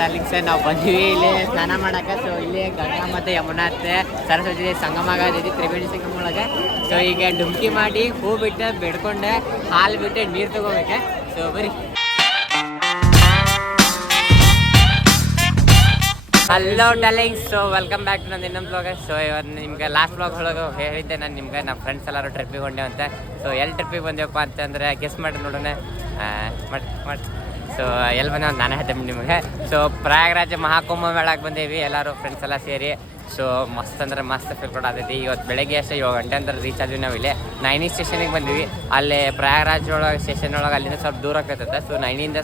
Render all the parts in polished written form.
Darlings ನಾವು ಬಂದಿವಿ ಇಲ್ಲಿ ಸ್ನಾನ ಮಾಡಕ್ಕೆ. ಸೊ ಇಲ್ಲಿ ಗಂಗಾ ಮತ್ತು ಯಮುನಾ ಅತ್ತೆ ಸರಸ್ವತಿ ಸಂಗಮ ಆಗತೈತಿ ತ್ರಿವೇಣಿ ಸಂಗಮ ಒಳಗೆ. ಸೊ ಈಗ ಡುಮ್ಕಿ ಮಾಡಿ ಹೂ ಬಿಟ್ಟು ಬೆಡ್ಕೊಂಡೆ ಹಾಲು ಬಿಟ್ಟು ನೀರು ತಗೋಬೇಕೆ. ಸೊ ಬರೀ hello darlings, so welcome back to ನಂದು ಇನ್ನೊಂದು ಬ್ಲಾಗ್. ಸೊ ಇವತ್ತು ನಿಮ್ಗೆ ಲಾಸ್ಟ್ ಬ್ಲಾಗ್ ಒಳಗೆ ಹೇಳಿದ್ದೆ ನಾನು ನಿಮ್ಗೆ ನಮ್ಮ ಫ್ರೆಂಡ್ಸ್ ಎಲ್ಲರೂ ಟ್ರಿಪ್ಪಿಗೆ ಹೊಂಡೇವು ಅಂತ. ಸೊ ಎಲ್ಲಿ ಟ್ರಿಪ್ಪಿಗೆ ಬಂದೇವಪ್ಪ ಅಂತಂದರೆ ಗೆಸ್ ಮಾಡಿ ನೋಡೋಣ. ಮಾಡಿ ಸೊ ಎಲ್ಲಿ ಬಂದ ನಾನು ಹೇಳ್ತೇನೆ ನಿಮಗೆ. ಸೊ ಪ್ರಯಾಗರಾಜ ಮಹಾಕುಂಭ ಮೇಳಕ್ಕೆ ಬಂದೇವಿ ಎಲ್ಲರೂ ಫ್ರೆಂಡ್ಸ್ ಎಲ್ಲ ಸೇರಿ. ಸೊ ಮಸ್ತ್ ಅಂದ್ರೆ ಮಸ್ತ್ ಫೀಲ್ ಕೊಡತೈತಿ. ಇವತ್ತು ಬೆಳಗ್ಗೆ ಅಷ್ಟೇ 7 ಗಂಟೆ ಅಂತ ರೀಚ್ ಆದ್ವಿ ನಾವು. ಇಲ್ಲಿ ನೈನಿ ಸ್ಟೇಷನಿಗೆ ಬಂದ್ವಿ. ಅಲ್ಲಿ ಪ್ರಯಾಗರಾಜ್ ಒಳಗೆ ಸ್ಟೇಷನ್ ಒಳಗೆ ಅಲ್ಲಿಂದ ಸ್ವಲ್ಪ ದೂರ ಆಗ್ತೈತೆ. ಸೊ ನೈನಿಂದ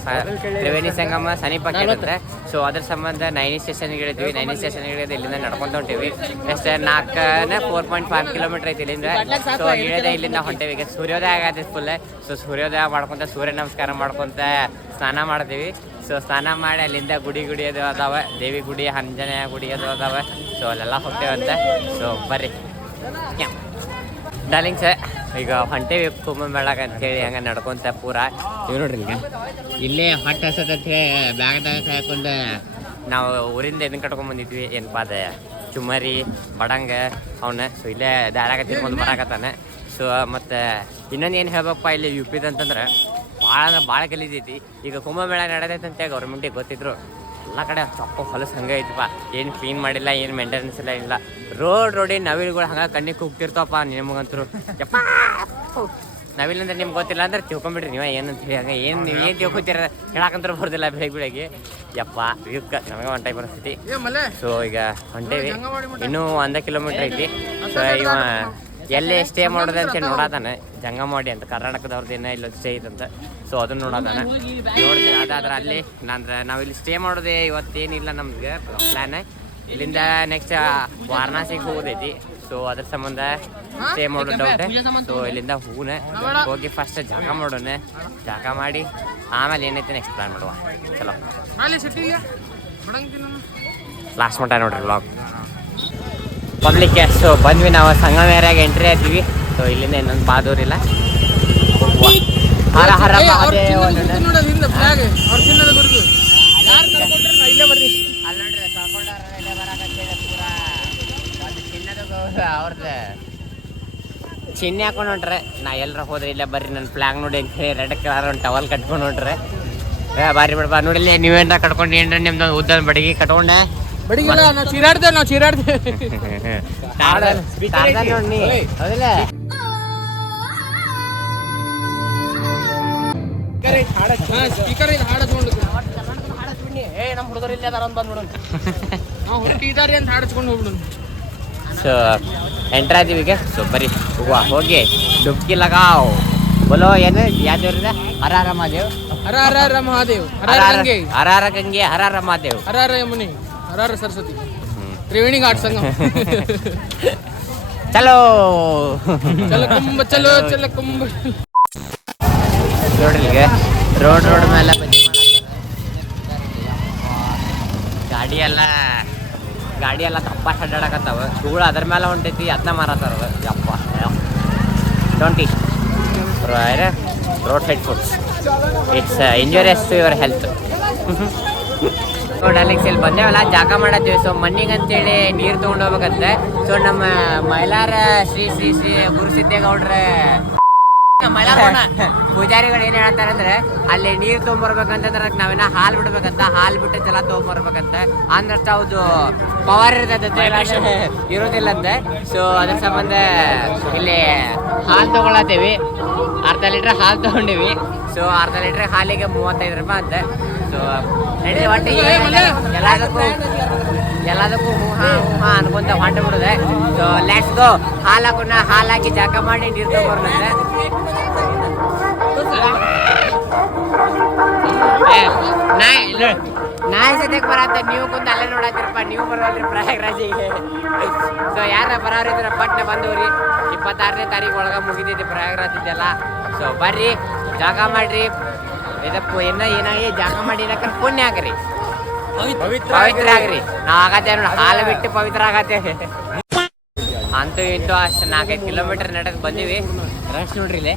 ತ್ರಿವೇಣಿ ಸಂಗಮ ಸಮೀಪ ಆಗ್ತೈತೆ. ಸೊ ಅದ್ರ ಸಂಬಂಧ ನೈನಿ ಸ್ಟೇಷನ್ಗೆ ಇಳಿದ್ವಿ. ನೈನಿ ಸ್ಟೇಷನ್ಗೆ ಇಳಿದು ಇಲ್ಲಿಂದ ನಡ್ಕೊಂತ ಹೊಂಟೇವಿ. ಎಷ್ಟು 4.5 ಕಿಲೋಮೀಟರ್ ಐತಿ ಇಲ್ಲಿಂದ. ಸೊ ಇಳಿದ ಇಲ್ಲಿಂದ ಹೊಂಟೇವಿ. ಈಗ ಸೂರ್ಯೋದಯ ಆಗತೈತಿ ಫುಲ್. ಸೊ ಸೂರ್ಯೋದಯ ಮಾಡ್ಕೊತ ಸೂರ್ಯ ನಮಸ್ಕಾರ ಮಾಡ್ಕೊತ ಸ್ನಾನ ಮಾಡ್ತೀವಿ. ಸೊ ಸ್ನಾನ ಮಾಡಿ ಅಲ್ಲಿಂದ ಗುಡಿ ಅದು ಅದಾವೆ, ದೇವಿ ಗುಡಿ, ಆಂಜನೇಯ ಗುಡಿ ಅದು ಅದಾವೆ. ಸೊ ಅಲ್ಲೆಲ್ಲ ಹೋಗ್ತೇವಂತೆ. ಸೊ ಬರ್ರಿ ಡಾರ್ಲಿಂಗ್ಸ್, ಈಗ ಹೊಂಟೇವಿ ಕುಂಭಮೇಳಕ್ಕೆ ಅಂತೇಳಿ ಹಂಗೆ ನಡ್ಕೊಂತ ಪೂರ. ಇವ್ ನೋಡ್ರಿ ಈಗ ಇಲ್ಲೇ ಹೊಟ್ಟೆ ಹಸತ್ತೆ ಬ್ಯಾಗ್ದಾಗ ಹಾಕೊಂಡು ನಾವು ಊರಿಂದ ಇದನ್ನ ಕಟ್ಕೊಂಡ್ ಬಂದಿದ್ವಿ. ಏನಪ್ಪ ಅದ ಚುಮ್ಮರಿ ಬಡಂಗ ಅವನ್ನ. ಸೊ ಇಲ್ಲೇ ದಾರಾಗ ತಿರ್ಕೊಂಡು ಬರಾಕತ್ತಾನೆ. ಸೊ ಮತ್ತು ಇನ್ನೊಂದು ಏನು ಹೇಳ್ಬೇಕಪ್ಪ ಇಲ್ಲಿ UP ಅಂತಂದ್ರೆ ಭಾಳ ಗಲೀಜೈತಿ. ಈಗ ಕುಂಭಮೇಳ ನಡೆದೈತೆ ಅಂತ ಗೌರ್ಮೆಂಟಿಗೆ ಗೊತ್ತಿದ್ರು ಎಲ್ಲ ಕಡೆ ಚೊಪ್ಪ ಹೊಲಸು ಹಂಗೆ ಐತಿಪ್ಪ. ಏನು ಕ್ಲೀನ್ ಮಾಡಿಲ್ಲ, ಏನು ಮೇಂಟೆನೆನ್ಸ್ ಇಲ್ಲ. ರೋಡಿನ ನವಿಲುಗಳು ಹಂಗೆ ಕಣ್ಣಿಗೆ ಕೂಗ್ತಿರ್ತಾವಪ್ಪ. ನಿಮಗಂತರು ಯಪ್ಪ ನವಿಲ್ ಅಂದ್ರೆ ನಿಮ್ಗೆ ಗೊತ್ತಿಲ್ಲ ಅಂದ್ರೆ ತಿಳ್ಕೊಂಬಿಡ್ರಿ ನೀವು ಏನಂತ ಹೇಳಿ. ಹಂಗೆ ನೀವು ಏನು ತಿಳ್ಕೊತೀರ ಹೇಳಕ್ಕಂತ ಬರ್ದಿಲ್ಲ ಬೆಳಗ್ಗೆ ಯಪ್ಪ ಇವಕ್ಕ ನಮಗೆ ಒನ್ ಟೈಪ್ ಪರಿಸ್ಥಿತಿ. ಸೊ ಈಗ ಹೊಂಟೇವಿ, ಇನ್ನೂ 1 ಕಿಲೋಮೀಟ್ರ್ ಐತಿ. ಸೊ ಇವ ಎಲ್ಲಿ ಸ್ಟೇ ಮಾಡೋದು ಅಂತ ನೋಡತಾನೆ. ಜಂಗಮವಾಡಿ ಅಂತ ಕರ್ನಾಟಕದವ್ರದ್ದು ಏನೋ ಇಲ್ಲೊಂದು ಸ್ಟೇ ಐತಂತ. ಸೊ ಅದನ್ನು ನೋಡೋದಾನೆ ನೋಡ್ತೀವಿ. ಅದಾದ್ರೆ ಅಲ್ಲಿ ನಾವು ಇಲ್ಲಿ ಸ್ಟೇ ಮಾಡೋದೇ ಇವತ್ತೇನಿಲ್ಲ ನಮ್ಗೆ ಪ್ಲ್ಯಾನ್. ಇಲ್ಲಿಂದ ನೆಕ್ಸ್ಟ್ ವಾರಣಾಸಿಗೆ ಹೋಗೋದೈತಿ. ಸೊ ಅದ್ರ ಸಂಬಂಧ ಸ್ಟೇ ಮಾಡೋ ಡೌಟ್. ಸೊ ಇಲ್ಲಿಂದ ಹೋಗಿ ಫಸ್ಟ್ ಜಾಗ ಮಾಡೋಣ. ಜಾಗ ಮಾಡಿ ಆಮೇಲೆ ಏನೈತೆ ನೆಕ್ಸ್ಟ್ ಪ್ಲ್ಯಾನ್ ಮಾಡುವ. ಚಲೋ ಲಾಸ್ಟ್ ಮಟ್ಟ ನೋಡ್ರಿ ವ್ಲಾಗ್ ಪಬ್ಲಿಕ್. ಸೊ ಬಂದ್ವಿ ನಾವು ಸಂಗಮ ಏರಿಯಾಗೆ ಎಂಟ್ರಿ ಆದ್ವಿ. ಸೊ ಇಲ್ಲಿಂದ ಇನ್ನೊಂದು ಬಾದೂರಿಲ್ಲ ಹರ ಹರ ಮಹಾದೇವ. ಅವ್ರದ್ದು ಚಿನ್ನೆ ಹಾಕೊಂಡು ಹೊಂಟ್ರೆ ನಾ ಎಲ್ಲರ ಹೋದ್ರೆ ಇಲ್ಲೇ ಬರ್ರಿ ನನ್ನ ಫ್ಲಾಗ್ ನೋಡಿ ಅಂತ ಹೇಳಿ ರೆಡ್ ಕಲರ್ ಒಂದು ಟವಲ್ ಕಟ್ಕೊಂಡು ಹೊಂಟ್ರೆ ಬಾರಿ ಬಿಡ್ಬಾ. ನೋಡಿಲ್ಲ ನೀವೇನ ಕಟ್ಕೊಂಡು ಏನ್ರ ನಿಮ್ದು ಉದ್ದ ಬಡಿಗೆ ಕಟ್ಕೊಂಡೆ ಚೀರಾಡ್ತೇವೆ ನಾವು ಚೀರಾಡ್ತೇವೆ. ನಮ್ಮ ಹುಡುಗರು ಇಲ್ಲೇ ಅದಾರ ಅಂತ ಬಂದ್ ನೋಡೋಣ. ನಾವು ಹುಡುಗಿದಾರೆ ಅಂತ ಹಾಡಿಸ್ಕೊಂಡು ಹೋಗ್ಬಿಡೋಣ. ಸೊ ಎಂಟ್ರ್ ಆದೀವಿ ಈಗ. ಸೊ ಬರೀ ಹೋಗಿ ಡುಬ್ಕಿ ಲಗಾವ್ ಬೋಲೋ ಏನು ಯಾವ ದೇವ್ರಿದೆ? ಹರ ಹರ ಮಹಾದೇವ್, ಹರ ಹರ ಮಹಾದೇವ್, ಹರ ಗಂಗೆ, ಹರ ಹರ ಗಂಗೆ, ಹರ ಹರ ಮಹಾದೇವ್, ಹರ ಹರ ಯಮುನಿ, ಹರ ಹರ ಸರಸ್ವತಿ, ತ್ರಿವೇಣಿ ಘಾಟ್ ಸಂಗಮ. ಚಲೋ ಚಲ ಕುಂಭ ಚಲೋ ಚಲ ಕುಂಭ. ನೋಡ್ರಿ ಈಗ ರೋಡ್ ಮೇಲೆ ಗಾಡಿ ಎಲ್ಲ ತಪ್ಪ ಅಡ್ಡಾಡಕತ್ತಾವ. ಧೂಳು ಅದ್ರ ಮೇಲೆ ಹೊಂಟೈತಿ, ಅದನ್ನ ಮಾರತ್ತಾರ. ಯಪ್ಪ don't eat road side foods, it's injurious to your health. Darlings ಇಲ್ಲಿ ಬಂದೇವಲ್ಲ ಜಾಗ ಮಾಡತ್ತೀವಿ. ಸೊ ಮಣ್ಣಿಗೆ ಅಂತೇಳಿ ನೀರು ತೊಗೊಂಡು ಹೋಗ್ಬೇಕಂತೆ. ಸೊ ನಮ್ಮ ಮೈಲಾರ ಶ್ರೀ ಶ್ರೀ ಶ್ರೀ ಗುರುಸಿದ್ದೇಗೌಡ್ರ ಪೂಜಾರಿಗಳು ಏನ್ ಹೇಳ್ತಾರಂದ್ರೆ ಅಲ್ಲಿ ನೀರ್ ತೊಗೊಂಬರ್ಬೇಕಂತಂದ್ರೆ ಅದಕ್ಕೆ ನಾವೇನ ಹಾಲು ಬಿಡ್ಬೇಕಂತ, ಹಾಲು ಬಿಟ್ಟು ಜಲ ತೊಗೊಂಬರ್ಬೇಕಂತ. ಅಂದ್ರಷ್ಟು ಹೌದು ಪವರ್ ಇರ್ತೈತೆ ಇರೋದಿಲ್ಲ ಅಂತೆ. ಸೊ ಅದ್ರ ಸಂಬಂಧ ಇಲ್ಲಿ ಹಾಲು ತೊಗೊಳತ್ತೀವಿ. ಅರ್ಧ ಲೀಟ್ರ್ ಹಾಲು ತೊಗೊಂಡಿವಿ. ಸೊ ಅರ್ಧ ಲೀಟ್ರ್ ಹಾಲಿಗೆ 35 ರೂಪಾಯಿ ಅಂತೆ. ಸೊ ನಡೀಲಿ ಹೊಟ್ಟೆ ಎಲ್ಲದಕ್ಕೂ ಹೂಹಾ ಅನ್ಕೊಂತ ಹೊಂಟ ಬಿಡುದೆ. So let's go. ಹಾಲು ಹಾಕೋಣ, ಹಾಲು ಹಾಕಿ ಜಾಕ ಮಾಡಿ ನೀರು ತೊಗೊಂಬರ್ಲಂತೆ. ನಾಯಿ ಸದ್ಯಕ್ಕೆ ಬರತ್ತೆ, ನೀವು ಕುಂತ ಅಲ್ಲೇ ನೋಡತ್ತೀರಪ್ಪ. ನೀವು ಬರೋಲ್ರಿ ಪ್ರಯಾಗರಾಜಿಗೆ. ಸೊ ಯಾರ ಬರೋರಿದ್ರ ಪಟ್ನೆ ಬಂದವ್ರಿ. 26ನೇ ತಾರೀಕು ಒಳಗೆ ಮುಗಿದೈತಿ ಪ್ರಯಾಗರಾಜಿದ್ದೆಲ್ಲ. ಸೊ ಬರ್ರಿ ಜಾಗ ಮಾಡ್ರಿ. ಇದಪ್ಪ ಏನಾಗಿ ಜಾಗ ಮಾಡಿ ಪುಣ್ಯ ಹಾಕ್ರಿ, ಪವಿತ್ರ ಆಗ್ರಿ. ನಾವ್ ಆಗತ್ತೇವೆ ನೋಡಿ, ಹಾಲು ಬಿಟ್ಟು ಪವಿತ್ರ ಆಗತ್ತೇವೆ. ಅಂತೂ ಇಂತೂ ಅಷ್ಟು 4-5 ಕಿಲೋಮೀಟರ್ ನಡೆದು ಬಂದೀವಿ. ರಶ್ ನೋಡ್ರಿ ಇಲ್ಲಿ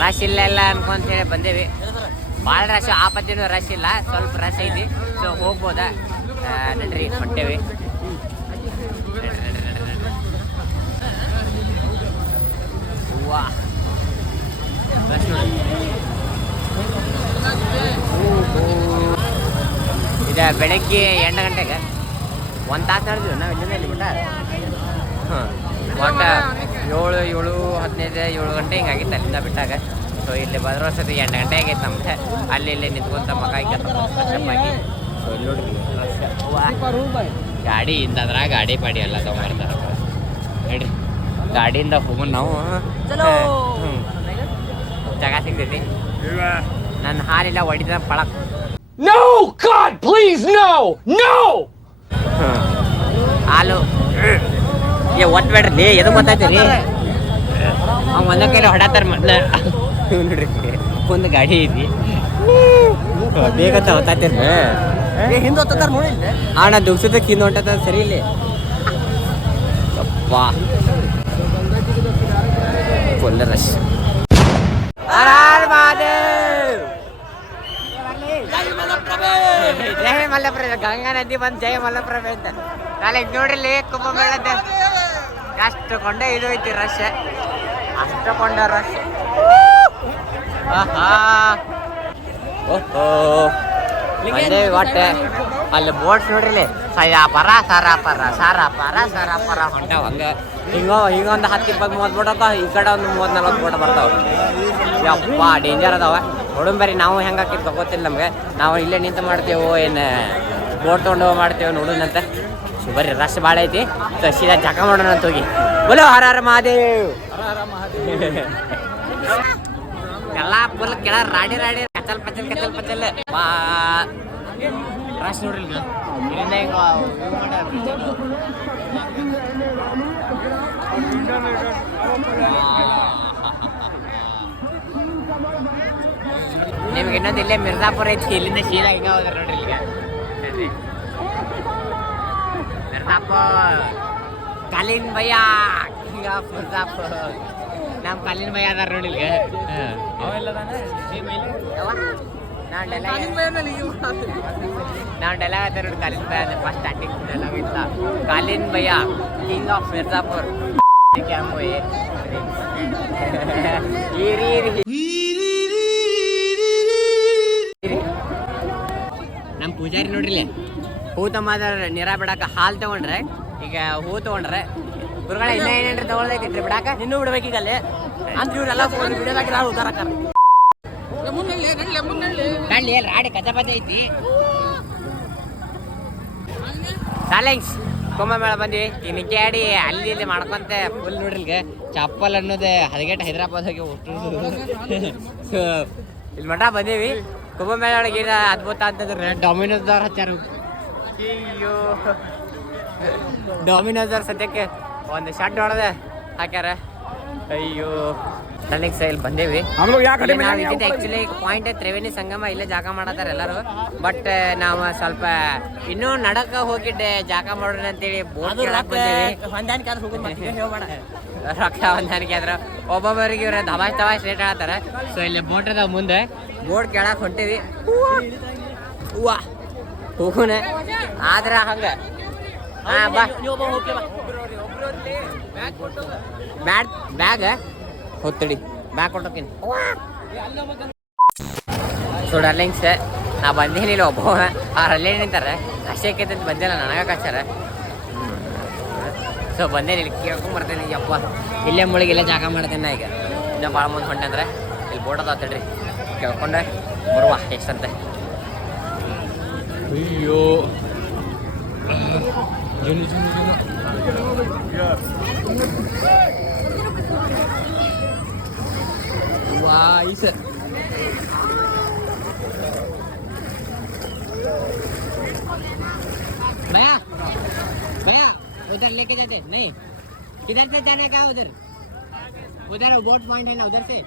ರಶ್ ಇಲ್ಲ ಅನ್ಕೊಂತ ಹೇಳಿ ಬಂದೇವಿ. ಭಾಳ ರಶ್ ಆ ಪದ್ಯನೂ ರಶ್ ಇಲ್ಲ, ಸ್ವಲ್ಪ ರಶ್ ಐತಿ. ಸೊ ಹೋಗ್ಬೋದಾ? ನಡ್ರಿ ಹೊಂಟೇವಿ. ಹೂವಾ ಇದು ಬೆಳಗ್ಗೆ 8 ಗಂಟೆಗೆ 1 ತಾಸು ನಡೆದ್ವಿ ನಾವು ಇಲ್ಲಿಂದ ಇಲ್ಲಿ ಬಿಟ್ಟ. ಒಟ್ಟು 7 ಗಂಟೆ ಹಿಂಗಾಗಿತ್ತು ಅಲ್ಲಿಂದ ಬಿಟ್ಟಾಗ. ಸೊ ಇಲ್ಲಿ ಬರೋ ಸತಿ 8 ಗಂಟೆ ಆಗೈತೆ ನಮ್ಗೆ. ಅಲ್ಲಿ ಇಲ್ಲಿ ನಿಂತ್ಕೊಂತ ಮಗ ಈಗ ಹಾಕಿ. ಸೊ ಇಲ್ಲಿ ನೋಡ್ರಿ ಗಾಡಿಯಿಂದ ಗಾಡಿ ಪಾಡಿ ಎಲ್ಲ ತೊಗೊಂಬರ್ತಾರ ಹೇಳ್ರಿ. ಗಾಡಿಯಿಂದ ಹೋಗೋಣ ನಾವು. ಜಾಗ ಸಿಗ್ತೈತಿ. ನನ್ನ ಹಾಲಿಲ್ಲ ಹೊಡಿದ ಪಳಕ್. No, God, please, no, no. ಹಾಲು ಒತ್ಬೇಡ್ರಿ, ಎದು ಗೊತ್ತಾಯ್ತೀರಿ. ಅವ್ ಒಂದ ಕೈಲಿ ಹೊಡತಾರ ಮೊದ್ಲು. ನೋಡ್ರಿ ಒಂದು ಗಾಡಿ ಐತಿ, ಬೇಗ ಹೊತ್ತಾಯ್ತೀರಿ. ಹಿಂದೆ ಹೊತ್ತಾರ ನೋಡಿ. ನಾ ದುಗ್ಸದಕ್ಕೆ ಹಿಂದೆ ಹೊಂಟದ ಸರಿ ಇಲ್ಲಿ. ಅಪ್ಪ ಫುಲ್ ರಶ್. ಜಯ ಮಲ್ಲಪ್ರಭೆ, ಗಂಗಾ ನದಿ ಬಂದು ಜಯ ಮಲ್ಲಪ್ರಭೆ ಅಂತ. ನಾಳೆ ನೋಡ್ರಿ ಕುಂಭಮೇಳದ ಅಷ್ಟು ಕೊಂಡ ಇದು ಐತಿ ರಶ್, ಅಷ್ಟು ಕೊಂಡ ರಶ್. ಓಹೋ ಒಟ್ಟೆ ಅಲ್ಲಿ ಬೋಟ್ಸ್ ನೋಡ್ರಿ, ಸಯಾಪರ ಸರಾಪರ ಸಾರಾಪರ ಸರಾಪರ ಹೊಂಟಾವ. ಹಂಗೆ ಹಿಂಗೊಂದು 10-20-30 ಬೋಟ್ ಅದಾವ. ಈ ಕಡೆ ಒಂದು 30-40 ಬೋಟ್ ಬರ್ತಾವ. ಯಪ್ಪ ಡೇಂಜರ್ ಅದಾವ. ನೋಡೋಣ ಬರ್ರಿ, ನಾವು ಹೆಂಗೆ ಹಾಕಿತ್ತು ಗೊತ್ತಿಲ್ಲ ನಮಗೆ. ನಾವು ಇಲ್ಲೇ ನಿಂತು ಮಾಡ್ತೇವೋ ಏನು ಬೋಟ್ ತೊಗೊಂಡು ಮಾಡ್ತೇವೆ ನೋಡೋಣಂತ. ಬರ್ರಿ ರಶ್ ಭಾಳ ಐತಿ. ಸೀದಾ ಜಾಗ ಮಾಡೋಣ ಅಂತ ಹೋಗಿ. ಬೋಲೋ ಹರ ಹರ ಮಹಾದೇವ್. ಎಲ್ಲ ಫುಲ್ ಕೆಳ ರಾಡಿ ಕಚಲ್ ಪಚಲ್ ಬಾ ರಶ್ ನೋಡ್ರಿ. ಇಲ್ಲಿಂದ ನಿಮ್ಗೆ ಇನ್ನೊಂದು ಇಲ್ಲೇ ಮಿರ್ಜಾಪುರ ಐತಿ. ಇಲ್ಲಿಂದ ಸೀದಾ ಹಿಂಗ ಹೋದ್ರ ನೋಡ್ರಿ. ಈಗ ಮಿರ್ಜಾಪುರ್ ಕಾಲಿನ್ ಭಯ್ಯ ಹಿಂಗ ಮಿರ್ಜಾಪುರ್ ನಮ್ಮ ಕಾಲಿನ ಭಯ್ಯ ಅದಾರ ನೋಡಿ. ಈಗ ನಾವು ಡೈಲಾಗ್ ಆಯ್ತಾ ನೋಡಿ. ಕಾಲಿನ್ ಭಯ್ಯ ಅಂದ್ರೆ ಫಸ್ಟ್ ಸ್ಟಾರ್ಟಿಂಗ್ ಡೈಲಾಗ್ ಇತ್ತ. Colin bhaiya king of Mirzapur. ನಮ್ಮ ಪೂಜಾರಿ ನೋಡ್ರಿ, ಹೂ ತಮ್ಮದ ನೀರ ಬಿಡಾಕ ಹಾಲು ತಗೊಂಡ್ರೆ, ಈಗ ಹೂ ತಗೊಂಡ್ರೆ ಗುರುಗಳ ಇನ್ನ ಏನೇನ್ರಿ ತಗೊಳ್ದೈತಿ ಬಿಡಾಕ. ಇನ್ನೂ ಬಿಡ್ಬೇಕೀಗ ಅಲ್ಲಿ ಅಂತ ಇವ್ರೆಲ್ಲ ಬಿಡೋದಾಗಿ ನಾವು ಉದಾರಕಾರ ಕಳ್ಳಿ ರಾಡಿ ಕಚಪತಿ ಐತಿ. ಸಾಲೆಂಗ್ಸ್ ಕುಂಭಮೇಳ ಬಂದ್ವಿ. ಈಗ ನಿಂಕೆ ಆಡಿ ಅಲ್ಲಿ ಇಲ್ಲಿ ಮಾಡ್ಕೊಂತ ಫುಲ್ ನೋಡ್ರಿ. ಈಗ ಚಪ್ಪಲ್ ಅನ್ನೋದು ಹದಗೆಟ್ ಹೈದರಾಬಾದ್ ಹೋಗಿ ಇಲ್ಲಿ ಮಠ ಬಂದೀವಿ. ಕುಂಭಮೇಳ ಒಳಗೆ ಏನು ಅದ್ಭುತ ಅಂತಂದ್ರೆ ಡಾಮಿನೋಸ್ದವ್ರು ಹಚ್ಚಾರ. ಅಯ್ಯೋ ಡಾಮಿನೋಸ್ದವ್ರು ಸದ್ಯಕ್ಕೆ ಒಂದು ಶರ್ಟ್ ಹೊಡೆದೆ ಹಾಕ್ಯಾರ. ಅಯ್ಯೋ ನನಗೆ ಇಲ್ಲಿ ಬಂದೇವಿ. ನಾವು ಇದ್ದಿದ್ದು ಆ್ಯಕ್ಚುಲಿ ಪಾಯಿಂಟ್ ತ್ರಿವೇಣಿ ಸಂಗಮ ಇಲ್ಲೇ ಜಾಗ ಮಾಡತ್ತಾರ ಎಲ್ಲರೂ. ಬಟ್ ನಾವು ಸ್ವಲ್ಪ ಇನ್ನೂ ನಡಕ ಹೋಗಿದ್ದೆ ಜಾಗ ಮಾಡೋಣ ಅಂತೇಳಿ ಬೋಟ್ ಕೇಳಕ್ ಬಂದೇವಿ. ರೊಕ್ಕ ಹೊಂದಾಣಿಕೆ ಆದ್ರೆ ಒಬ್ಬೊಬ್ಬರಿಗೆ ಇವ್ರ ದಬಾಶ್ ರೇಟ್ ಹೇಳ್ತಾರ. ಸೊ ಇಲ್ಲಿ ಬೋಟ್ ಅದಾವ ಮುಂದೆ, ಬೋಟ್ ಕೇಳಕ್ ಹೊಂಟೀವಿ. ಹೂವಾ ಹೋಗೋಣ ಆದ್ರ ಹಂಗ ಬ್ಯಾಗ್ ಹೊತ್ತಡಿ ಬ್ಯಾಗ್ ಕೊಟ್ಟೋಕಿನ್. ಸೊ ಡಾರ್ಲಿಂಗ್ಸ್ ನಾ ಬಂದೇನಿಲ್ಲ, ಒಬ್ಬ ಅವ್ರು ಅಲ್ಲೇ ನಿಂತಾರೆ. ಅಷ್ಟೇಕೆ ಅಂತ ಬಂದಿಲ್ಲ, ನನಗ ಕಚ್ಚಾರ. ಸೊ ಬಂದೇನಿಲ್ಲ, ಕೇಳ್ಕೊಂಬರ್ತೇನೆ. ಯಪ್ಪ ಇಲ್ಲೇ ಮುಳುಗಿ ಇಲ್ಲೇ ಜಾಗ ಮಾಡ್ತೇನೆ. ಈಗ ಇನ್ನೂ ಭಾಳ ಮುಂದೆ ಹೊಂಟಂದ್ರೆ ಇಲ್ಲಿ ಬೋಟ್ ಅದಾವ ತಡ್ರಿ, ಕೇಳ್ಕೊಂಡೆ ಬರುವ ಎಷ್ಟಂತೆ. ಅಯ್ಯೋ वाइस भैया भैया उधर लेके जाते नहीं, किधर से जाने का? उधर उधर बोट पॉइंट है ना, उधर से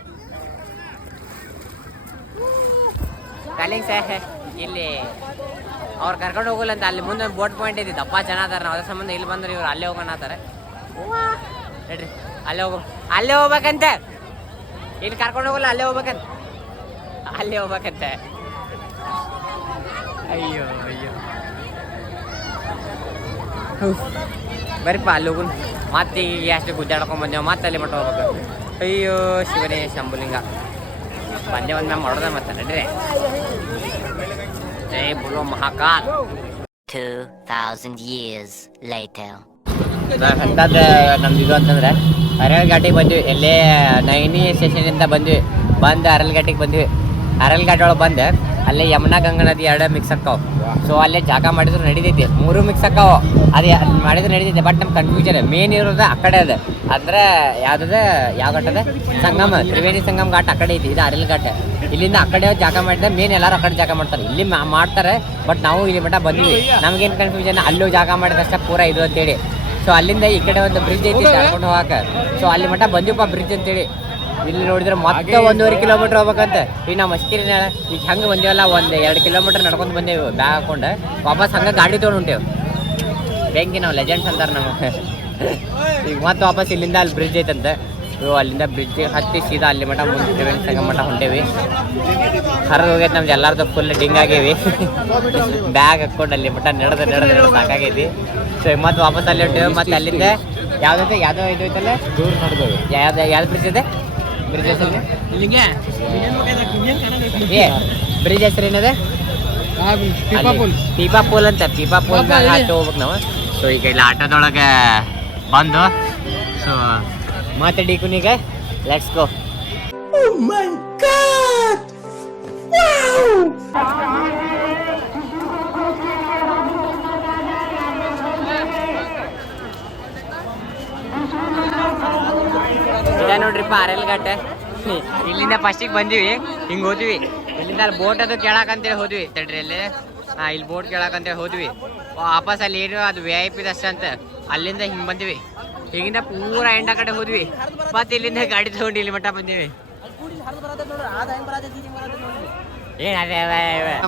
ಕಾಲಿಂಗ್ ಸಹ ಇಲ್ಲಿ ಅವ್ರು ಕರ್ಕೊಂಡು ಹೋಗಲ್ಲ ಅಂತ. ಅಲ್ಲಿ ಮುಂದೆ ಬೋಟ್ ಪಾಯಿಂಟ್ ಐತಿ, ದಪ್ಪ ಜನ ಅದಾರ. ನಾವು ಅದ್ರ ಸಂಬಂಧ ಇಲ್ಲಿ ಬಂದ್ರೆ ಇವ್ರು ಅಲ್ಲೇ ಹೋಗೋಣ ಅಂತಾರೆ. ಹೇಳ್ರಿ ಅಲ್ಲೇ ಹೋಗ್ಬೇಕಂತೆ. ಇಲ್ಲಿ ಕರ್ಕೊಂಡು ಹೋಗಲ್ಲ, ಅಲ್ಲೇ ಹೋಗ್ಬೇಕಂತ. ಅಲ್ಲಿ ಹೋಗ್ಬೇಕಂತೆ. ಅಯ್ಯೋ ಅಯ್ಯೋ ಬರೀಪ್ಪ ಅಲ್ಲಿ ಹೋಗುನ್. ಮತ್ತೆ ಈಗ ಅಷ್ಟು ಗುದ್ದಾಡ್ಕೊಂಡ್ ಬಂದೇವು, ಮತ್ತೆ ಅಲ್ಲಿ ಮಟ್ಟ ಹೋಗ್ಬೇಕು. ಅಯ್ಯೋ ಶಿವನೇ ಶಂಭುಲಿಂಗ ಬಂದೆ ಒಂದು ಮ್ಯಾಮ್ ಮಾಡೋದ ಮತ್ತೆ ನಡ್ರಿ. ಜೈ ಬೋಲೋ ಮಹಾಕಾಲ್. 2000 years later. ಅಂಥದ್ದು ನಮ್ದು ಇದು ಅಂತಂದ್ರೆ ಅರಲ್ಘಾಟಿಗೆ ಬಂದ್ವಿ. ಎಲ್ಲೇ ನೈನಿ ಸ್ಟೇಷನಿಂದ ಬಂದ್ವಿ. ಬಂದು ಅರಲ್ಘಾಟಿಗೆ ಬಂದ್ವಿ. ಅರಲ್ಘಾಟ್ ಒಳಗೆ ಬಂದು ಅಲ್ಲೇ ಯಮುನಾ ಗಂಗಾ ನದಿ ಎರಡು ಮಿಕ್ಸ್ ಆಕ್ಕಾವು. ಸೊ ಅಲ್ಲೇ ಜಾಗ ಮಾಡಿದ್ರು ನಡೀತೈತಿ. 3 ಮಿಕ್ಸ್ ಆಕ್ಕಾವು. ಅದು ಮಾಡಿದ್ರೆ ನಡೀತೈತಿ. ಬಟ್ ನಮ್ಮ ಕನ್ಫ್ಯೂಷನ್ ಮೇನ್ ಇರೋದು ಆ ಕಡೆ ಅದ. ಅಂದ್ರೆ ಯಾವ್ದದ ಯಾವ ಘಾಟ್ ಅದ? ಸಂಗಮ, ತ್ರಿವೇಣಿ ಸಂಗಮ್ ಘಾಟ್ ಆ ಕಡೆ ಐತಿ. ಇದು ಅರಲ್ ಘಾಟ್. ಇಲ್ಲಿಂದ ಆ ಕಡೆ ಜಾಗ ಮಾಡಿದ್ರೆ ಮೇನ್ ಎಲ್ಲರೂ ಆ ಕಡೆ ಜಾಗ ಮಾಡ್ತಾರೆ. ಇಲ್ಲಿ ಮಾಡ್ತಾರೆ. ಬಟ್ ನಾವು ಇಲ್ಲಿ ಮಟ್ಟ ಬಂದ್ವಿ. ನಮ್ಗೇನು ಕನ್ಫ್ಯೂಷನ್, ಅಲ್ಲೂ ಜಾಗ ಮಾಡಿದಷ್ಟೇ ಪೂರ ಇದು ಅಂತೇಳಿ. ಸೊ ಅಲ್ಲಿಂದ ಈ ಕಡೆ ಒಂದು ಬ್ರಿಡ್ಜ್ ಐತಿ ಕರ್ಕೊಂಡು ಹೋಗಾಕ. ಸೊ ಅಲ್ಲಿ ಮಟ್ಟ ಬಂದಿವಪ್ಪ ಬ್ರಿಡ್ಜ್ ಅಂತೇಳಿ. ಇಲ್ಲಿ ನೋಡಿದ್ರೆ ಮತ್ತೆ 1.5 ಕಿಲೋಮೀಟರ್ ಹೋಗ್ಬೇಕಂತ. ಈಗ ನಾವು ಮಸ್ಕಿರಿ ಈಗ ಹಂಗೆ ಬಂದೇವಲ್ಲ, 1-2 ಕಿಲೋಮೀಟರ್ ನಡ್ಕೊಂಡು ಬಂದೇವು ಬ್ಯಾಗ್ ಹಾಕೊಂಡು. ವಾಪಸ್ ಹಂಗೆ ಗಾಡಿ ತೊಗೊಂಡು ಹೊಂಟೇವು. ಬೆಂಕಿ ನಾವು ಲೆಜೆಂಡ್ಸ್ ಅಂತಾರೆ ನಮಗೆ. ಈಗ ಮತ್ತೆ ವಾಪಸ್ ಇಲ್ಲಿಂದ ಅಲ್ಲಿ ಬ್ರಿಡ್ಜ್ ಐತಂತೆ. ಇವು ಅಲ್ಲಿಂದ ಬ್ರಿಡ್ಜ್ ಹತ್ತಿ ಸೀದಾ ಅಲ್ಲಿ ಮಟ್ಟ ಮುಂದೆ ತ್ರಿವೇಣಿ ಸಂಗಮ ಮಟ್ಟ ಹೊಂಟೇವಿ. ಹರಿದು ಹೋಗೈತೆ ನಮ್ದು ಎಲ್ಲರದ್ದು ಫುಲ್ ಡಿಂಗ್ ಆಗೇವಿ. ಬ್ಯಾಗ್ ಹಾಕ್ಕೊಂಡು ಅಲ್ಲಿ ಮಟ್ಟ ನಡೆದು ಸಾಕಾಗೈತಿ. ಸೊ ಮತ್ತೆ ವಾಪಸ್ ಅಲ್ಲಿ ಹೊಂಟೇವಿ. ಮತ್ತೆ ಅಲ್ಲಿಂದ ಯಾವುದೈತೆ ಯಾವುದೋ ಇದು ಐತಲ್ಲ ದೂರ ನಡೆದೇವೆ. ಯಾವ್ದು ಬ್ರಿಡ್ಜ್ ಇದೆ? ಬ್ರಿಡ್ಜ್ ಹೆಸರು ಬ್ರಿಡ್ಜ್ ಹೆಸರು ಏನದೆ? ಪೀಪಾ ಪೂಲ್ ಅಂತ. ಪೀಪಾ ಪೂಲ್ ಮ್ಯಾಗ ಹಾಕಿ ಹೋಗ್ಬೇಕು ನಾವು. ಸೊ ಈಗ ಇಲ್ಲಿ ಆಟೋದೊಳಗೆ ಬಂದು ಸೊ ಮತ್ತೆ ಡಿಕುನಿಗೆ ಲೆಟ್ಸ್ ಗೋ. ನೋಡ್ರಿಪ್ಪ ಅರಲ್ ಘಾಟ್. ಇಲ್ಲಿಂದ ಫಸ್ಟಿಗೆ ಬಂದಿವಿ, ಹಿಂಗೆ ಹೋದ್ವಿ. ಇಲ್ಲಿಂದ ಅಲ್ಲಿ ಬೋಟ್ ಅದು ಕೇಳಾಕಂತೇಳಿ ಹೋದ್ವಿ. ತಡ್ರಿ ಅಲ್ಲಿ ಇಲ್ಲಿ ಬೋಟ್ ಕೇಳಾಕಂತೇಳಿ ಹೋದ್ವಿ. ವಾಪಸ್ ಅಲ್ಲಿ ಏನು ಅದು VIP ಅಷ್ಟೇ ಅಂತ. ಅಲ್ಲಿಂದ ಹಿಂಗೆ ಬಂದಿವಿ. ಈಗಿಂದ ಪೂರ ಎಂಡ ಕಡೆ ಹೋದ್ವಿ. ಮತ್ತೆ ಇಲ್ಲಿಂದ ಗಾಡಿ ತಗೊಂಡು ಇಲ್ಲಿ ಮಟ್ಟ ಬಂದೀವಿ. ಏನು ಅದೇ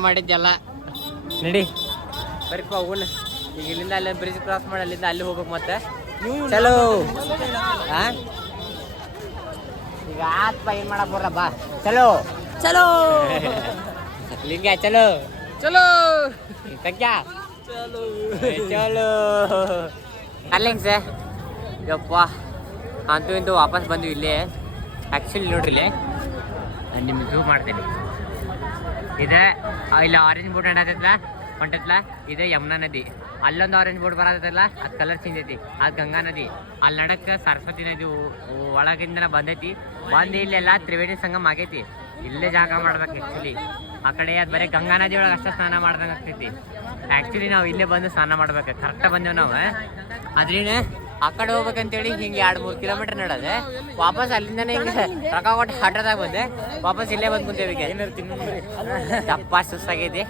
ಮಾಡಿದ್ದೆಲ್ಲ ನಡಿ ಬರೀಪ್ಪ ಹೋಗೋಣ. ಈಗ ಇಲ್ಲಿಂದ ಅಲ್ಲಿ ಬ್ರಿಡ್ಜ್ ಕ್ರಾಸ್ ಮಾಡಿ ಅಲ್ಲಿಂದ ಅಲ್ಲಿ ಹೋಗ್ಬೇಕು. ಮತ್ತೆ ಚಲೋ ಹಾಂ ಈಗ ಆತ್ಪ ಏನು ಮಾಡಕ್ ಬರ್ರ ಬಾ. ಚಲೋ ಚಲೋ ಲಿಂಗ ಚಲೋ ಚಲೋ ಸಂಖ್ಯ ಚಲೋ ಅಲ್ಲಿಂಗ್ ಸರ್. ಯಪ್ಪ ಅಂತೂ ಇಂತೂ ವಾಪಸ್ ಬಂದ್ವಿ ಇಲ್ಲೇ. ಆ್ಯಕ್ಚುಲಿ ನೋಡ್ರಿ ಇಲ್ಲೇ ನಿಮ್ಗೆ ಝೂಮ್ ಮಾಡ್ತೀನಿ. ಇದೆ ಇಲ್ಲ ಆರೆಂಜ್ ಬೋಟ್ ಹೊಂಟೈತ್ಲ ಇದೆ ಯಮುನಾ ನದಿ. ಅಲ್ಲೊಂದು ಆರೆಂಜ್ ಬೋಟ್ ಬರತ್ತಲ್ಲ, ಅದು ಕಲರ್ ಚೇಂಜ್ ಐತಿ. ಅದು ಗಂಗಾ ನದಿ. ಅಲ್ಲಿ ನಡಕ್ಕೆ ಸರಸ್ವತಿ ನದಿ ಒಳಗಿಂದ ಬಂದೈತಿ. ಬಂದು ಇಲ್ಲೆಲ್ಲ ತ್ರಿವೇಣಿ ಸಂಗಮ ಆಗೈತಿ. ಇಲ್ಲೇ ಜಾಗ ಮಾಡ್ಬೇಕು ಆ್ಯಕ್ಚುಲಿ. ಆ ಕಡೆ ಅದು ಬರೀ ಗಂಗಾ ನದಿ ಒಳಗೆ ಅಷ್ಟೇ ಸ್ನಾನ ಮಾಡ್ದಂಗೆ ಆಗ್ತೈತಿ. ಆ್ಯಕ್ಚುಲಿ ನಾವು ಇಲ್ಲೇ ಬಂದು ಸ್ನಾನ ಮಾಡ್ಬೇಕು. ಕರೆಕ್ಟಾಗಿ ಬಂದೇವು ನಾವು. ಅದ್ರೇನೆ ಆ ಕಡೆ ಹೋಗ್ಬೇಕಂತೇಳಿ ಹಿಂಗೆ 2-3 ಕಿಲೋಮೀಟರ್ ನಡೋದೆ. ವಾಪಸ್ ಅಲ್ಲಿಂದನೇ ಹಿಂಗೆ ರೊಕ್ಕ ಕೊಟ್ಟು ಆಟೋದಾಗ ಬಂದೆ. ವಾಪಸ್ ಇಲ್ಲೇ ಬಂದು ಕುಂತೇವಿ. ಈಗ ದಪ್ಪ ಸುಸ್ತಾಗೈತಿ.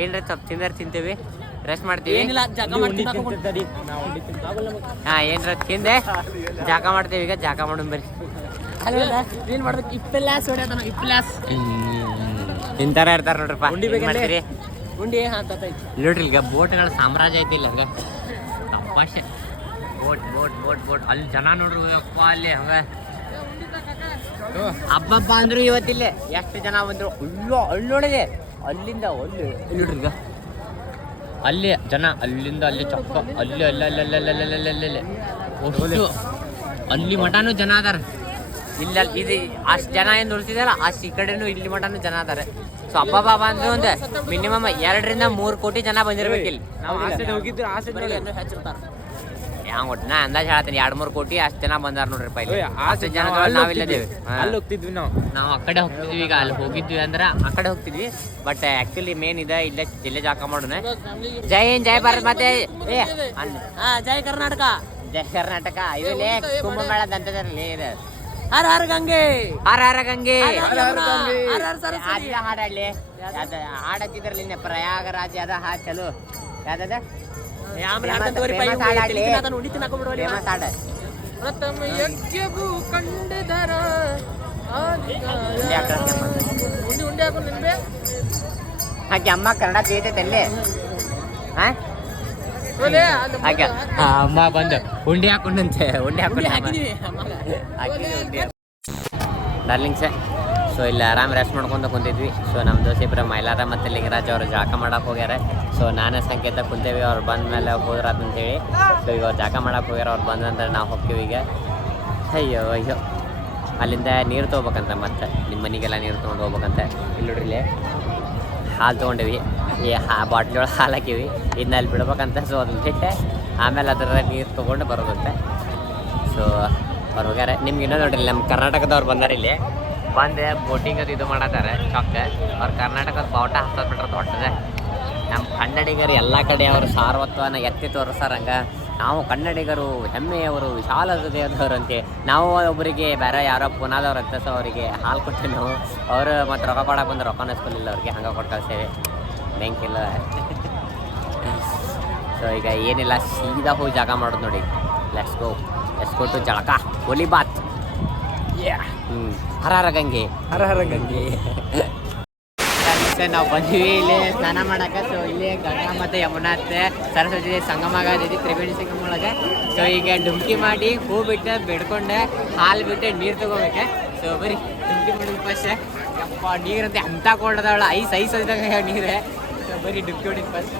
ಏನ್ರಿ ಸ್ವಲ್ಪ ತಿಂತೇವಿ, ರೆಸ್ಟ್ ಮಾಡ್ತೀವಿ. ಹಾಂ ಏನ್ರ ತಿಂದೆ ಜಾಗ ಮಾಡ್ತೇವೆ. ಈಗ ಜಾಗ ಮಾಡೋಣ ಬರ್ರಿ. ಏನ್ ಮಾಡ್ಬೇಕು? ಇಪ್ಪೆಲ್ಲಾಸ್ ಹೊಡ್ಯಾತಾನ. ಇಪ್ಪೆಲ್ಲಾಸ್ ತಿಂತಾರ ಇರ್ತಾರ ನೋಡ್ರಪ್ಪ. ಮಾಡ್ತೀರಿ ಗುಂಡಿ ನೋಡ್ರಿ. ಈಗ ಬೋಟ್ಗಳ ಸಾಮ್ರಾಜ್ಯ ಐತಿ ಇಲ್ಲ. ಹಂಗ ತಪ್ಪಾಶೆ ಬೋಟ್ ಬೋಟ್ ಬೋಟ್ ಬೋಟ್ ಅಲ್ಲಿ ಜನ ನೋಡ್ರಿ ಅಪ್ಪ. ಅಲ್ಲಿ ಹಂಗ ಹಬ್ಬ ಅಂದ್ರು ಇವತ್ತಿಲ್ಲೇ ಎಷ್ಟು ಜನ ಬಂದ್ರು. ಅಲ್ಲಿ ನೋಡಿದೆ ಅಲ್ಲಿಂದ ಅಲ್ಲಿ ನೋಡ್ರಿ. ಈಗ ಅಲ್ಲಿ ಜನ ಅಲ್ಲಿಂದ ಅಲ್ಲಿ ಚೊಕ್ಕ ಅಲ್ಲಿ ಅಲ್ಲಲ್ಲಲ್ಲಲ್ಲಲ್ಲಲ್ಲಲ್ಲೇ ಅಷ್ಟು ಅಲ್ಲಿ ಮಠನೂ ಜನ ಅದಾರ. ಇಲ್ಲ ಇದು ಅಷ್ಟು ಜನ ಏನು ನೋಡ್ತಿದಾರ ಅಷ್ಟು ಈ ಕಡೆನೂ ಇಲ್ಲಿ ಮಠನೂ ಜನ ಅದಾರೆ. ಸೊ ಹಬ್ಬ ಬಾಬಾ ಅಂದ್ರೆ ಒಂದು ಮಿನಿಮಮ್ 2-3 ಕೋಟಿ ಜನ ಬಂದಿರ್ಬೇಕು ಇಲ್ಲಿ. ನಾವು ಹೋಗಿದ್ರು ಹ್ಯಾಂಗ ಒಟ್ಟು ನಾ ಅಂದಾಜ್ ಹೇಳ್ತೀನಿ 2-3 ಕೋಟಿ ಅಷ್ಟು ಜನ ಬಂದಾರ ನೋಡ್ರಿಪ್ಪ ಇಲ್ಲಿ. ಅಷ್ಟು ಜನ ನಾವಿಲ್ಲದೇವಿ. ಅಲ್ಲಿ ಹೋಗ್ತಿದ್ವಿ ನಾವು ಆ ಕಡೆ ಹೋಗ್ತಿದ್ವಿ. ಈಗ ಅಲ್ಲಿ ಹೋಗಿದ್ವಿ ಅಂದ್ರೆ ಆ ಕಡೆ ಹೋಗ್ತಿದ್ವಿ. ಬಟ್ ಆ್ಯಕ್ಚುಲಿ ಮೇನ್ ಇದೆ ಇಲ್ಲೇ ಜಾಗ ಮಾಡೋಣ. ಜೈ ಹಿಂದ್ ಜೈ ಭಾರತ್ ಮತ್ತೆ ಜೈ ಕರ್ನಾಟಕ. ಜೈ ಕರ್ನಾಟಕ. ಇದರಲ್ಲಿ ಕುಂಭಮೇಳದ ಅಂತದ್ರಲ್ಲಿ ಇದೆ. ಹರ ಹರ ಗಂಗೆ, ಹರ ಹರ ಗಂಗೆ, ಹಾಡಲ್ಲಿ ಹಾಡತ್ತಿದ್ರಲ್ಲಿ ಪ್ರಯಾಗರಾಜ್ ಅದ ಹಾ ಚಲೋ ಯಾವ್ದದ ಹಾಕಿ ಅಮ್ಮ ಕನ್ನಡ ತಿಳಿತೈತಲ್ಲಿ. ಹಾಗೆ ಅಮ್ಮ ಬಂದು ಉಂಡಿ ಹಾಕೊಂಡಂತೆ. ಉಂಡಿ ಹಾಕೊಂಡು ಡಾರ್ಲಿಂಗ್ಸೆ ಸೊ ಇಲ್ಲಿ ಆರಾಮ್ ರೆಸ್ಟ್ ಮಾಡ್ಕೊಂಡು ಕುಂತಿದ್ವಿ. ಸೊ ನಮ್ಮ ದೋಸ್ತ ಇಬ್ಬರು ಮೈಲಾರ ಮತ್ತು ಲಿಂಗರಾಜ್ ಅವರು ಜಳಕ ಮಾಡಕ್ಕೆ ಹೋಗ್ಯಾರ. ಸೊ ನಾನೇ ಸಂಕೇತ ಕುಂತೇವಿ, ಅವ್ರು ಬಂದ ಮೇಲೆ ಹೋದ್ರಾತಂತೇಳಿ. ಸೊ ಈಗ ಅವ್ರು ಜಳಕ ಮಾಡಕ್ಕೆ ಹೋಗ್ಯಾರ, ಅವ್ರು ಬಂದಂದ್ರೆ ನಾವು ಹೋಗ್ತೀವಿ ಈಗ. ಅಯ್ಯೋ ಅಯ್ಯೋ, ಅಲ್ಲಿಂದ ನೀರು ತೊಗೋಬೇಕಂತ, ಮತ್ತು ನಿಮ್ಮ ಮನೆಗೆಲ್ಲ ನೀರು ತೊಗೊಂಡು ಹೋಗ್ಬೇಕಂತ. ಇಲ್ಲಿ ನೋಡ್ರಿ ಇಲ್ಲಿ ಹಾಲು ತೊಗೊಂಡಿವಿ, ಈ ಬಾಟ್ಲಿ ಒಳಗೆ ಹಾಲು ಹಾಕಿವಿ, ಇದನ್ನ ಅಲ್ಲಿ ಬಿಡ್ಬೇಕಂತ. ಸೊ ಅದನ್ನ ಬಿಟ್ಟೆ ಆಮೇಲೆ ಅದರ ನೀರು ತೊಗೊಂಡು ಬರೋದಂತೆ. ಸೊ ಅವ್ರು ಹೋಗ್ಯಾರ. ನಿಮ್ಗೆ ಇನ್ನೂ ನೋಡ್ರಿ, ನಮ್ಮ ಕರ್ನಾಟಕದವ್ರು ಬಂದಾರ. ಇಲ್ಲಿ ಬಂದು ಬೋಟಿಂಗ್ ಅದು ಇದು ಮಾಡತ್ತಾರೆ ಚಾಕ್. ಅವ್ರು ಕರ್ನಾಟಕದ ಬಾವುಟ ಹಾಕ್ಬಿಟ್ರೆ ದೊಡ್ಡದೆ. ನಮ್ಮ ಕನ್ನಡಿಗರು ಎಲ್ಲ ಕಡೆ ಅವರು ಸಾರ್ವತ್ವನ ಎತ್ತಿ ತೋರಿಸ್ತಾರಂಗೆ. ನಾವು ಕನ್ನಡಿಗರು ಹೆಮ್ಮೆಯವರು, ವಿಶಾಲ ಹೃದಯದವರು ಅಂತೆ. ನಾವು ಒಬ್ಬರಿಗೆ ಬೇರೆ ಯಾರೋ ಪುನಾದವ್ರು ಅಂತ. ಸೊ ಅವರಿಗೆ ಹಾಲು ಕೊಟ್ಟು ನಾವು ಅವರು ಮತ್ತು ರೊಕ್ಕ ಕೊಡಕ್ಕೆ ಬಂದು ರೊಕ್ಕ ನೆಸ್ಕೊಲಿಲ್ಲ ಅವ್ರಿಗೆ, ಹಂಗೆ ಕೊಟ್ಟು ಕಳಿಸ್ತೇವೆ. ಬ್ಯಾಂಕಿಲ್ಲ. ಸೊ ಈಗ ಏನಿಲ್ಲ, ಸೀದಾ ಹೋಗಿ ಜಾಗ ಮಾಡೋದು ನೋಡಿ. ಲೆಟ್ಸ್ ಗೋ ಟು ಜಳಕ, ಗೋಲಿ ಬಾತ್. ಹರ ಹರ ಗಂಗೆ, ಹರ ಹರ ಗಂಗೆ. ನಾವು ಬಂದ್ವಿ ಇಲ್ಲಿ ಸ್ನಾನ ಮಾಡಕ್ಕೆ. ಸೊ ಇಲ್ಲಿ ಗಂಗಾ ಮತ್ತು ಯಮುನಾ ಸರಸ್ವತಿ ಸಂಗಮ ಆಗತೈತಿ ತ್ರಿವೇಣಿ ಸಂಗಮ ಒಳಗೆ. ಸೊ ಈಗ ಡುಮ್ಕಿ ಮಾಡಿ ಹೂ ಬಿಟ್ಟು ಬಿಡ್ಕೊಂಡು ಹಾಲು ಬಿಟ್ಟು ನೀರು ತೊಗೋಬೇಕು. ಸೊ ಬರೀ ಡುಮ್ಕಿ ಮಾಡಿದ ಫಸ್ಟ್ ಯಪ್ಪ ನೀರಂತೆ ಅಂಥ ಕೊಂಡದವಳ ಐಸ್ ಇದ್ದಾಗ ನೀರೇ. ಸೊ ಬರೀ ಡುಮ್ಕಿ ಹೊಡಿದ ಫಸ್ಟ್.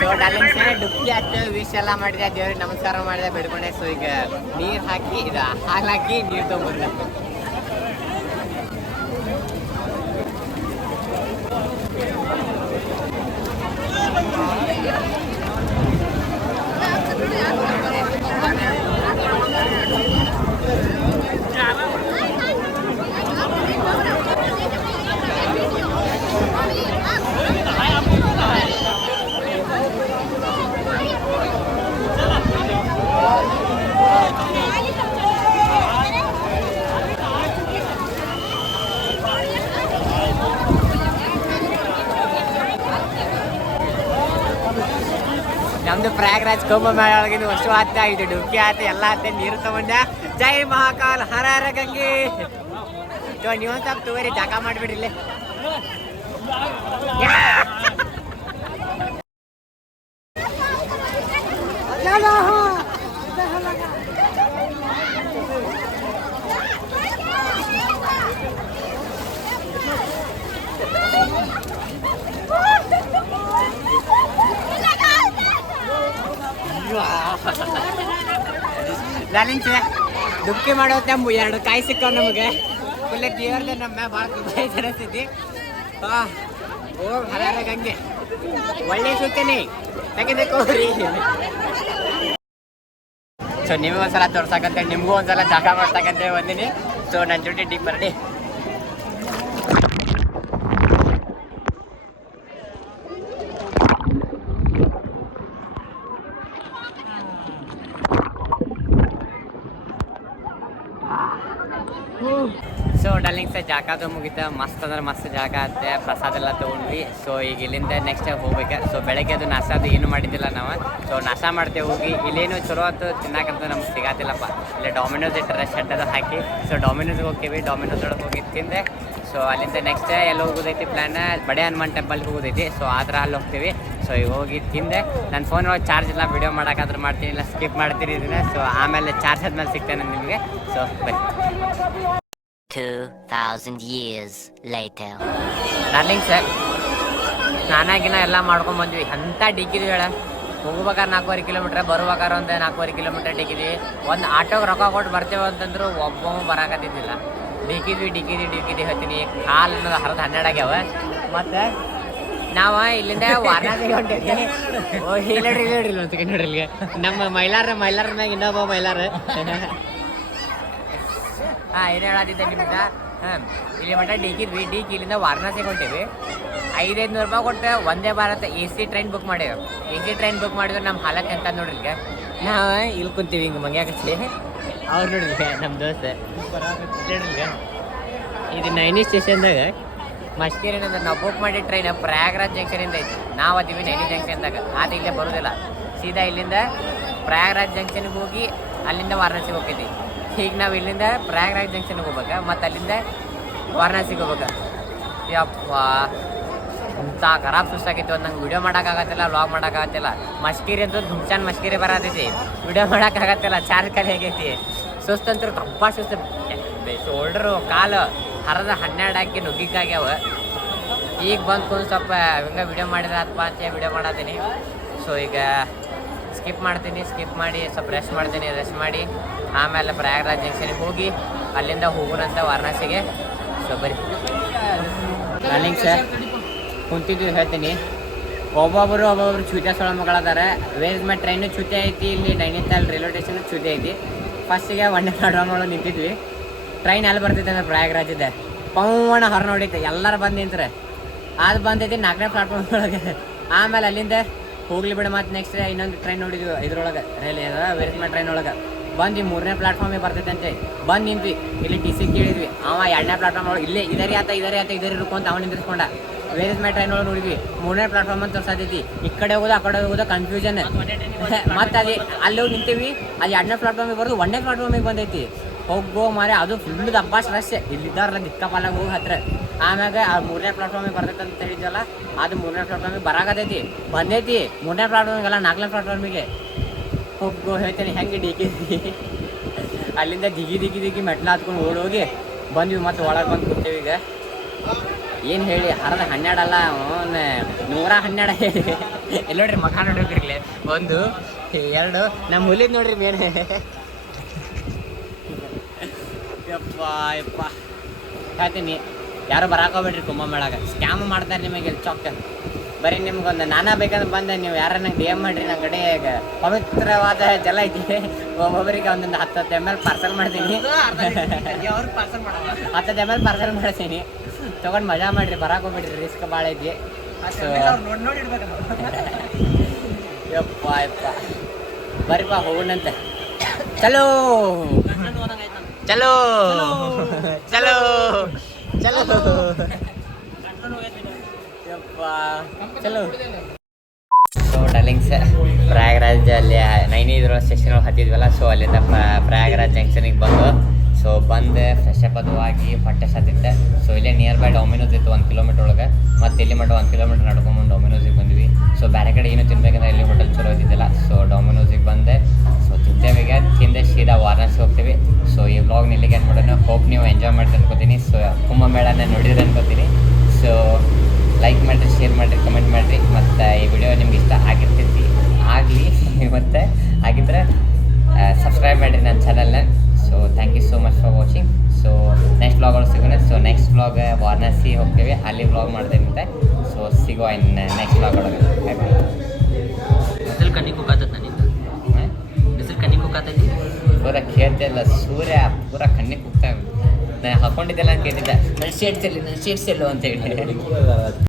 ಸೊ ಡಾರ್ಲಿಂಗ್ಸ್ ಡುಕ್ಕಿ ಹಾಕಿ ವಿಶ್ ಎಲ್ಲ ಮಾಡಿದೆ, ದೇವ್ರಿಗೆ ನಮಸ್ಕಾರ ಮಾಡಿದೆ, ಬಿಡ್ಕೊಂಡೆ. ಸೊ ಈಗ ನೀರು ಹಾಕಿ ಇದು ಹಾಲು ಹಾಕಿ ನೀರು ತೊಗೊಂಡ್ಬಂದೆ. ನಮ್ದು ಪ್ರಯಾಗ್ರಾಜ್ ಕುಂಭಮೇಳ ಒಳಗಿಂದ ವರ್ಷ ಆತ, ಇದು ಡುಬ್ಕಿ ಆತ, ಎಲ್ಲ ಆತ, ನೀರು ತಗೊಂಡ. ಜೈ ಮಹಾಕಾಲ್, ಹರ ಹರ ಗಂಗೆ. ನೀವೊಂದು ಸ್ವಲ್ಪ ತಗೋರಿ, ಜಾಗ ಮಾಡಿಬಿಡ್ರಿ ಇಲ್ಲೇ. ಡಾರ್ಲಿಂಗ್ಸ್ ಡುಬ್ಕಿ ಮಾಡೋತ್ತೆ 2 ಕಾಯಿ ಸಿಕ್ಕವ್ ನಮಗೆ. ಫುಲ್ಲೆ ದೇವ್ರದೇ ನಮ್ಮ ಭಾಳ ತುಂಬ ಸರಿಸ್ತಿದ್ದಿ. ಹೋಗಿ ಹರ ಗಂಗೆ ಒಳ್ಳೆ ಸುತ್ತೇನೆ ತೆಗೆದಕ್ಕೋರಿ. ಸೊ ನಿಮಗೂ ಒಂದ್ಸಲ ತೋರ್ಸಕಂತೆ, ನಿಮಗೂ ಒಂದ್ಸಲ ಜಾಗ ಮಾಡ್ತಕ್ಕಂತೆ ಬಂದಿನಿ. ಸೊ ನನ್ನ ಜೊತೆ ಡಿಪ್ ಬರ್ಡಿ. ಸೊ ಡಾರ್ಲಿಂಗ್ಸ್ ಜಾಗದು ಮುಗಿತ, ಮಸ್ತ್ ಅಂದ್ರೆ ಮಸ್ತ್ ಜಾಗ ಆಗುತ್ತೆ. ಪ್ರಸಾದ ಎಲ್ಲ ತೊಗೊಂಡ್ವಿ. ಸೊ ಈಗ ಇಲ್ಲಿಂದ ನೆಕ್ಸ್ಟ್ ಹೋಗ್ಬೇಕು. ಸೊ ಬೆಳಗ್ಗೆ ಅದು ನಾಷ್ಟ ಅದು ಏನು ಮಾಡಿದ್ದಿಲ್ಲ ನಾವು. ಸೊ ನಾಷ್ಟ ಮಾಡ್ತೇವೆ ಹೋಗಿ. ಇಲ್ಲೇನು ಚಲೋ ಹೊತ್ತು ತಿನ್ನಕಂತ ನಮ್ಗೆ ಸಿಗತ್ತಿಲ್ಲಪ್ಪ. ಇಲ್ಲಿ ಡಾಮಿನೋಸ್ ಇಟ್ಟರೆ ಶೆಡ್ ಅದು ಹಾಕಿ. ಸೊ ಡಾಮಿನೋಸ್ಗೆ ಹೋಗ್ತೀವಿ. ಡಾಮಿನೋಸ್ ಒಳಗೆ ಹೋಗಿ ತಿಂದೆ. ಸೊ ಅಲ್ಲಿಂದ ನೆಕ್ಸ್ಟ್ ಎಲ್ಲ ಹೋಗೋದೈತಿ ಪ್ಲ್ಯಾನ್, ಬಡೆ ಹನುಮಾನ್ ಟೆಂಪಲ್ಗೆ ಹೋಗೋದೈತಿ. ಸೊ ಆ ಥರ ಅಲ್ಲಿ ಹೋಗ್ತೀವಿ. ಸೊ ಈಗ ಹೋಗಿ ತಿಂದೆ. ನನ್ನ ಫೋನ್ ಒಳಗೆ ಚಾರ್ಜ್ ಇಲ್ಲ, ವೀಡಿಯೋ ಮಾಡೋಕ್ಕಾದ್ರೂ ಮಾಡ್ತೀನಿ, ಇಲ್ಲ ಸ್ಕಿಪ್ ಮಾಡ್ತೀನಿ ಇದನ್ನು. ಸೊ ಆಮೇಲೆ ಚಾರ್ಜ್ ಆದ್ಮೇಲೆ ಸಿಗ್ತೇನೆ ನಿಮಗೆ. ಸೊ ಬನ್ನಿ. 2000 years later. ಡಾರ್ಲಿಂಗ್ಸ್ ಸ್ನಾನಾಗಿನ ಎಲ್ಲ ಮಾಡ್ಕೊಂಬಂದ್ವಿ. ಅಂಥ ಡಿಕ್ಕಿದ್ವಿ ಹೇಳ. ಹೋಗ್ಬೇಕಾದ್ರೆ 4.5 ಕಿಲೋಮೀಟ್ರ್, ಬರುವಾಗಾರ ಒಂದು 4.5 ಕಿಲೋಮೀಟ್ರ್ ಡಿಕ್ಕಿದ್ವಿ. ಒಂದು ಆಟೋಗೆ ರೊಕ್ಕ ಕೊಟ್ಟು ಬರ್ತೇವೆ ಅಂತಂದ್ರು ಒಬ್ಬ ಬರಾಕತ್ತಿದ್ದಿಲ್ಲ. ಡಿಕ್ಕಿದ್ವಿ ಹೇಳ್ತೀನಿ ಕಾಲು ಅನ್ನೋದು ಹರಿದು 12 ಆಗ್ಯಾವ. ಮತ್ತು ನಾವು ಇಲ್ಲಿಂದ ವಾರಣಾಸಿಗೆ ಹೊಂಟೇವಿ. ಇಲ್ಲಡ್ರಿ ನೋಡ್ರಿ ಇಲ್ಲಿಗೆ ನಮ್ಮ ಮೈಲಾರ ಮ್ಯಾಗ ಇನ್ನೊಬ್ಬ ಮೈಲಾರ. ಏನು ಹೇಳತ್ತಿದ್ದೆ ನಿಮ್ಗೆ, ಇಲ್ಲಿ ಮಟ್ಟ ಡಿಕ್ಕಿದ್ವಿ. ಇಲ್ಲಿಂದ ವಾರಣಾಸಿಗೆ ಹೊಂಟೇವಿ. 500 ರೂಪಾಯಿ ಕೊಟ್ಟು Vande Bharat AC train book ಮಾಡೇವಿ. AC ಟ್ರೈನ್ ಬುಕ್ ಮಾಡಿದ್ರೆ ನಮ್ಮ ಹಾಲತ್ ಎಂತ ನೋಡ್ರಿ. ಈಗ ನಾವು ಇಲ್ಲಿ ಕುಂತೀವಿ ಹಿಂಗೆ ಮಂಗ್ಯಾಕಚ್ಚಿ. ಅವ್ರು ನೋಡ್ರಿ ನಮ್ಮ ದೋಸ್ತ ನೋಡ್ರಿ. ಇದು ನೈನಿ ಸ್ಟೇಷನ್ದಾಗ ಮಸ್ಕೇರಿ ಅಂದ್ರೆ ನಾವು ಬುಕ್ ಮಾಡಿದ ಟ್ರೈನ್ ಪ್ರಯಾಗ್ರಾಜ್ ಜಂಕ್ಷನಿಂದ ಐತಿ. ನಾವು ಅದೀವಿ ನೈನಿ ಜಂಕ್ಷನ್ದಾಗ. ಅದು ಇಲ್ಲೇ ಬರೋದಿಲ್ಲ, ಸೀದಾ ಇಲ್ಲಿಂದ ಪ್ರಯಾಗ್ರಾಜ್ ಜಂಕ್ಷನ್ಗೆ ಹೋಗಿ ಅಲ್ಲಿಂದ ವಾರಣಾಸಿಗೆ ಹೋಗ್ತೈತಿ. ಈಗ ನಾವು ಇಲ್ಲಿಂದ ಪ್ರಯಾಗ್ರಾಜ್ ಜಂಕ್ಷನ್ಗೆ ಹೋಗ್ಬೇಕು, ಮತ್ತು ಅಲ್ಲಿಂದ ವಾರಣಾಸಿಗೆ ಹೋಗ್ಬೇಕು. ಯಪ್ಪ ಇಂಥ ಖರಾಬ್ ಸುಸ್ತಾಗೈತಿ. ಒಂದು ನಂಗೆ ವಿಡಿಯೋ ಮಾಡೋಕ್ಕಾಗತ್ತಿಲ್ಲ, ವ್ಲಾಗ್ ಮಾಡೋಕ್ಕಾಗತ್ತಿಲ್ಲ. ಮಸ್ಕೇರಿ ಅಂತೂ ಧುಮ್ಚಾನ್ ಮಸ್ಕೇರಿ ಬರತೈತಿ, ವಿಡಿಯೋ ಮಾಡೋಕ್ಕಾಗತ್ತಿಲ್ಲ. ಚಾರ್ಜ್ ಖಾಲಿ ಆಗೈತಿ. ಸುಸ್ತಂತೂ ಕಬ್ಬ ಸುಸ್ತು. ಶೋಲ್ಡ್ರು ಕಾಲು ಹರಿದ 12 ಹಾಕಿ ನುಗ್ಗಿಕ್ಕಾಗ್ಯಾವ. ಈಗ ಬಂದು ಸ್ವಲ್ಪ ಹಂಗೆ ವಿಡಿಯೋ ಮಾಡಿದ್ರೆ ಅಪ್ಪ ಅಂತ ವಿಡಿಯೋ ಮಾಡತ್ತೀನಿ. ಸೊ ಈಗ ಸ್ಕಿಪ್ ಮಾಡಿ ಸ್ವಲ್ಪ ರೆಸ್ಟ್ ಮಾಡ್ತೀನಿ. ರೆಸ್ಟ್ ಮಾಡಿ ಆಮೇಲೆ ಪ್ರಯಾಗ್ರಾಜ್ ಜಂಕ್ಷನ್ಗೆ ಹೋಗಿ ಅಲ್ಲಿಂದ ಹೋಗೋಣಂತ ವಾರಣಾಸಿಗೆ. ಸೊ ಬರೀ ರನ್ನಿಂಗ್ ಸರ್ ಕುಂತಿದ್ವಿ ಹೇಳ್ತೀನಿ. ಒಬ್ಬೊಬ್ರು ಚೂತ್ಯ ಸೊಳ ಮಗಳದಾರೆ. ವೇಸ್ಮೆ ಟ್ರೈನು ಚೂತಿ ಐತಿ, ಇಲ್ಲಿ ನೈನಿತಾಲ್ ರೈಲ್ವೆ ಸ್ಟೇಷನ್ ಚೂತಿ ಐತಿ. ಫಸ್ಟಿಗೆ ಒಂದೇ ಪ್ಲಾಟ್ಫಾರ್ಮ್ ಒಳಗೆ ನಿಂತಿದ್ವಿ. ಟ್ರೈನ್ ಎಲ್ಲಿ ಬರ್ತೈತೆ ಅಂದ್ರೆ ಪ್ರಯಾಗ್ರಾಜಿದ್ದೆ ಪವಣ ಹೊರ ನೋಡೈತೆ. ಎಲ್ಲರೂ ಬಂದು ನಿಂತಾರೆ. ಅದು ಬಂದೈತಿ 4ನೇ ಪ್ಲಾಟ್ಫಾರ್ಮ್ ಒಳಗೆ. ಆಮೇಲೆ ಅಲ್ಲಿಂದ ಹೋಗ್ಲಿ ಬಿಡ. ಮತ್ತು ನೆಕ್ಸ್ಟ್ ಇನ್ನೊಂದು ಟ್ರೈನ್ ನೋಡಿದ್ವಿ ಇದ್ರೊಳಗೆ, ವೇಸ್ಮೆ ಟ್ರೈನ್ ಒಳಗೆ ಬಂದು 3ನೇ ಪ್ಲಾಟ್ಫಾರ್ಮಿಗೆ ಬರ್ತೈತೆ ಅಂತ ಬಂದು ನಿಂತ್ವಿ. ಇಲ್ಲಿ TC ಕೇಳಿದ್ವಿ. ಅವ 2ನೇ ಪ್ಲಾಟ್ಫಾರ್ಮ್ ಒಳಗೆ ಇಲ್ಲೇ ಇದರಿ ಇರ್ಕೊಂತ ಅವ್ನು ನಿಂದಿರ್ಸ್ಕೊಂಡ. ವೇಸ್ಮೆ ಟ್ರೈನ್ ಒಳಗೆ ನೋಡಿದ್ವಿ 3ನೇ ಪ್ಲಾಟ್ಫಾರ್ಮ್ ಅಂತ ತೋರ್ಸತೈತಿ. ಈ ಕಡೆ ಹೋಗೋದು ಆ ಕಡೆ ಹೋಗೋದು ಕನ್ಫ್ಯೂಷನ್. ಮತ್ತು ಅಲ್ಲಿ ಹೋಗಿ ನಿಂತೀವಿ. ಅದು 2ನೇ ಪ್ಲಾಟ್ಫಾರ್ಮಿಗೆ ಬರೋದು 1ನೇ ಪ್ಲಾಟ್ಫಾರ್ಮಿಗೆ ಬಂದೈತಿ. ಹೋಗೋ ಮಾರೆ ಅದು ಫುಲ್ ದಬ್ಬಾಸ್ ರಶ್. ಇಲ್ಲಿದ್ದಾರಲ್ಲ ದಿಕ್ಕಪಾಲಾಗ ಹೋಗಿ ಹತ್ರ. ಆಮ್ಯಾಗ ಆ 3ನೇ ಪ್ಲಾಟ್ಫಾರ್ಮಿಗೆ ಬರ್ತೈತೆ ಅಂತ ಹೇಳಿದ್ವಲ್ಲ, ಅದು 3ನೇ ಪ್ಲಾಟ್ಫಾರ್ಮಿಗೆ ಬರಾಕತೈತಿ. ಬಂದೈತಿ 3ನೇ ಪ್ಲಾಟ್ಫಾರ್ಮಿಗೆಲ್ಲ 4ನೇ ಪ್ಲಾಟ್ಫಾರ್ಮಿಗೆ ಹೋಗೋ ಹೇಳ್ತೇನೆ. ಹೆಂಗೆ ಡಿಕ್ಕಿದ್ವಿ. ಅಲ್ಲಿಂದ ದಿಗಿ ಮೆಟ್ಲ ಹತ್ಕೊಂಡು ಓಡೋಗಿ ಬಂದ್ವಿ. ಮತ್ತು ಒಳಗೆ ಬಂದು ಕೂತೇವಿ. ಈಗ ಏನು ಹೇಳಿ ಹರಿದ 12 ಅಲ್ಲ 112 ಹೇಳಿ. ಎಲ್ಲ ನೋಡ್ರಿ ಮಖ ನೋಡಿರ್ಲಿ. 1 2 ನಮ್ಮ ಹುಲಿದ್ ನೋಡ್ರಿ ಮೇನ್. ಯಪ್ಪ ಹೇಳ್ತೀನಿ, ಯಾರು ಬರಾಕೋಬೇಡ್ರಿ ಕುಂಭಮೇಳಾಗ. ಸ್ಕ್ಯಾಮ್ ಮಾಡ್ತಾರೆ ನಿಮಗೆ ಚೊಕ್ಕ. ಬರೀ ನಿಮ್ಗೊಂದು ನಾನಾ ಬೇಕಂದ್ರೆ ಬಂದೆ ನೀವು ಯಾರ ನಂಗೆ DM ಮಾಡಿರಿ. ನನ್ನ ಕಡೆ ಈಗ ಪವಿತ್ರವಾದ ಜಲ ಐತಿ. ಒಬ್ಬೊಬ್ಬರಿಗೆ ಒಂದೊಂದು 10 ml ಪಾರ್ಸಲ್ ಮಾಡ್ತೀನಿ. 10 ml ಪಾರ್ಸಲ್ ಮಾಡ್ತೀನಿ. ತೊಗೊಂಡು ಮಜಾ ಮಾಡಿರಿ, ಬರಾಕೋಬೇಡ್ರಿ. ರಿಸ್ಕ್ ಭಾಳ ಐತಿ. ಯಪ್ಪ ಬರ್ರಿಪ್ಪ ಹೋಗೋಣಂತೆ. ಚಲೋ ಚಲೋ ಚಲೋ ಚಲೋ ಯಪ್ಪ ಚಲೋ. ಸೊ ಡಲಿಂಗ್ಸ್ ಪ್ರಯಾಗ್ರಾಜ್ ಅಲ್ಲಿ ನೈನಿದ್ರ ಸ್ಟೇಷನ್ ಒಳಗೆ ಹತ್ತಿದ್ವಲ್ಲ. ಸೊ ಅಲ್ಲಿಂದ ಪ್ರಯಾಗ್ರಾಜ್ ಜಂಕ್ಷನಿಗೆ ಬಂದು ಫ್ರೆಶ್ ಅಪ್ ಆಗಿ ಹೊಟ್ಟೆ ಸತ್ತಿತ್ತೆ. ಸೊ ಇಲ್ಲೇ ನಿಯರ್ ಬೈ ಡೊಮಿನೋಸ್ ಇತ್ತು 1 ಕಿಲೋಮೀಟರ್ ಒಳಗೆ. ಮತ್ತು ಇಲ್ಲಿ ಮಟ್ಟ 1 ಕಿಲೋಮೀಟರ್ ನಡ್ಕೊಂಬಂದು ಡೊಮಿನೋಸಿಗೆ ಬಂದ್ವಿ. ಸೊ ಬೇರೆ ಕಡೆ ಏನು ತಿನ್ಬೇಕಂದ್ರೆ ಇಲ್ಲಿ ಹೋಟೆಲ್ ಚಲೋ ಇದ್ದಿದ್ದಿಲ್ಲ. ಸೊ ಡೊಮಿನೋಸಿಗೆ ಬಂದೆ. ಸೊ ತಿಂದೆ ಸೀದಾ ವಾರಣಾಸಿ ಹೋಗ್ತೀವಿ. ಸೊ ಈ ವ್ಲಾಗ್ನ ಇಲ್ಲಿಗೆ ಏನು ಮಾಡೋಣ. ಹೋಪ್ ನೀವು ಎಂಜಾಯ್ ಮಾಡ್ತೀರಿ ಅನ್ಕೋತೀನಿ. ಸೊ ಕುಂಭಮೇಳನ ನೋಡಿದ್ರೆ ಅನ್ಕೋತೀನಿ. ಸೊ ಲೈಕ್ ಮಾಡಿರಿ, ಶೇರ್ ಮಾಡಿರಿ, ಕಮೆಂಟ್ ಮಾಡಿರಿ. ಮತ್ತು ಈ ವಿಡಿಯೋ ನಿಮ್ಗೆ ಇಷ್ಟ ಆಗಲಿ ಮತ್ತು ಆಗಿದ್ರೆ ಸಬ್ಸ್ಕ್ರೈಬ್ ಮಾಡಿರಿ ನನ್ನ ಚಾನಲ್ನ. So thank you so much for watching. So next vlog ಒಳಗೆ ಸಿಗೋಣ. ಸೊ ನೆಕ್ಸ್ಟ್ ವ್ಲಾಗ್ ವಾರಣಾಸಿ ಹೋಗ್ತೀವಿ, ಅಲ್ಲಿ ವ್ಲಾಗ್ ಮಾಡ್ತೇವೆ. ಮತ್ತು ಸೊ ಸಿಗೋ ನೆಕ್ಸ್ಟ್ ವ್ಲಾಗ್ ಒಳಗೆ. ಬಿಸಿಲು ಕಣ್ಣಿ ಕುಕ್ಕಾತೈತೆ ನನಗೆ. ಬಿಸಿಲು ಕಣ್ಣಿ ಕುಕ್ಕಾತೈತಿ. ಪೂರ ಕೇಳ್ತಿಲ್ಲ ಸೂರ್ಯ ಪೂರ ಕಣ್ಣಿಗೆ ಕುಗ್ತಾ. ನಾನು ಹಾಕೊಂಡಿದ್ದೆಲ್ಲ ಅಂತ ಕೇಳ್ತಿದ್ದೆ. ನನ್ನ ಶೇಡ್ಸ್ ಎಲ್ಲೋ ಅಂತೇಳಿ.